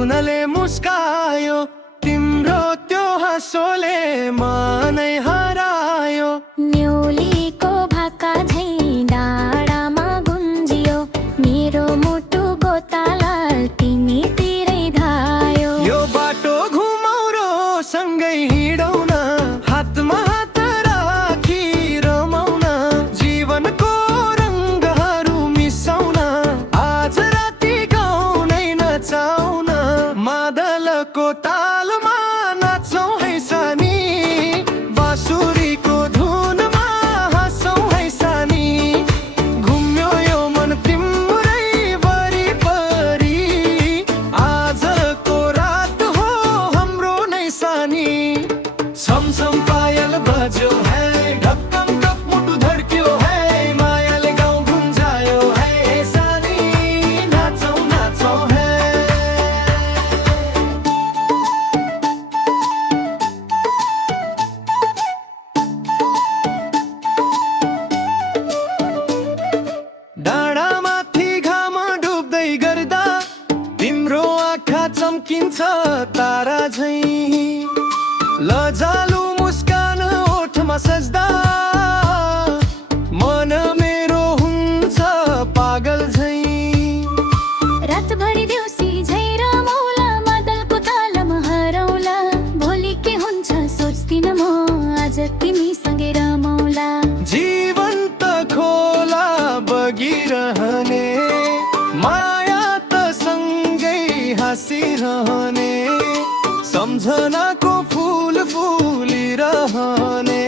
जुनले मुस्कायो तिम्रो त्यो हाँसोले मनै हरायो। न्युलीको भाका झैं डाँडामा गुन्जियो, मेरो मुटु गोतालाल तिमीतिरै धायो। यो बाटो घुमाउरो सँगै हिँडौँ न, हातमा हात राखी रमाउन, जीवनको रङ्गहरू मिसाउन, आज राति गाउनै नचाउन, मादलको तालमा नाचौँ है सानी, बाँसुरीको धुनमा हाँसौँ है सानी। घुम्यो यो मन तिम्रै वरिपरि, आजको रात हो हाम्रो नै सानी। छमछम पायल बज्यो है, ढक्कम टक मुटु धड्क्यो है, मायाले गाउँ गुन्जायो है सानी, नाचौँ नाचौँ है। डाँडामाथि घाम डुब्दै गर्दा तिम्रो आँखा चम्किन्छ तारा झैं, लजालु मुस्कान ओठमा सज्दा मन मेरो हुन्छ पागल झैं। रातभरि देउसी झैं रमाउला, मादलको तालमा हराउला, भोलि के हुन्छ सोच्दिन म, आज तिमीसँगै रमाउला। जीवन त खोला बगिरहने, माया त सँगै हाँसिरहने, सम्झनाको फुल फुलिरहने,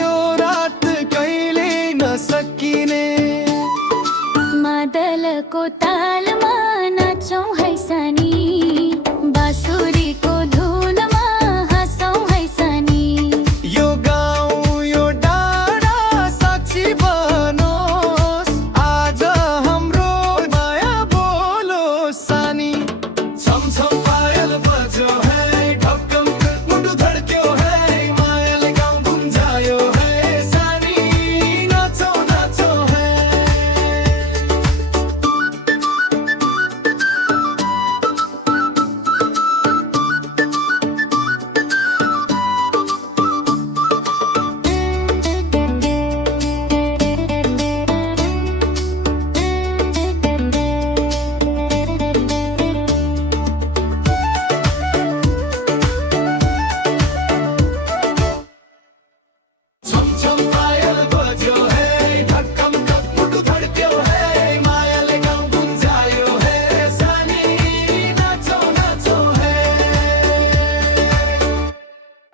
यो रात कहिले नसकिने। मादलको तालमा नाचौँ है सानी।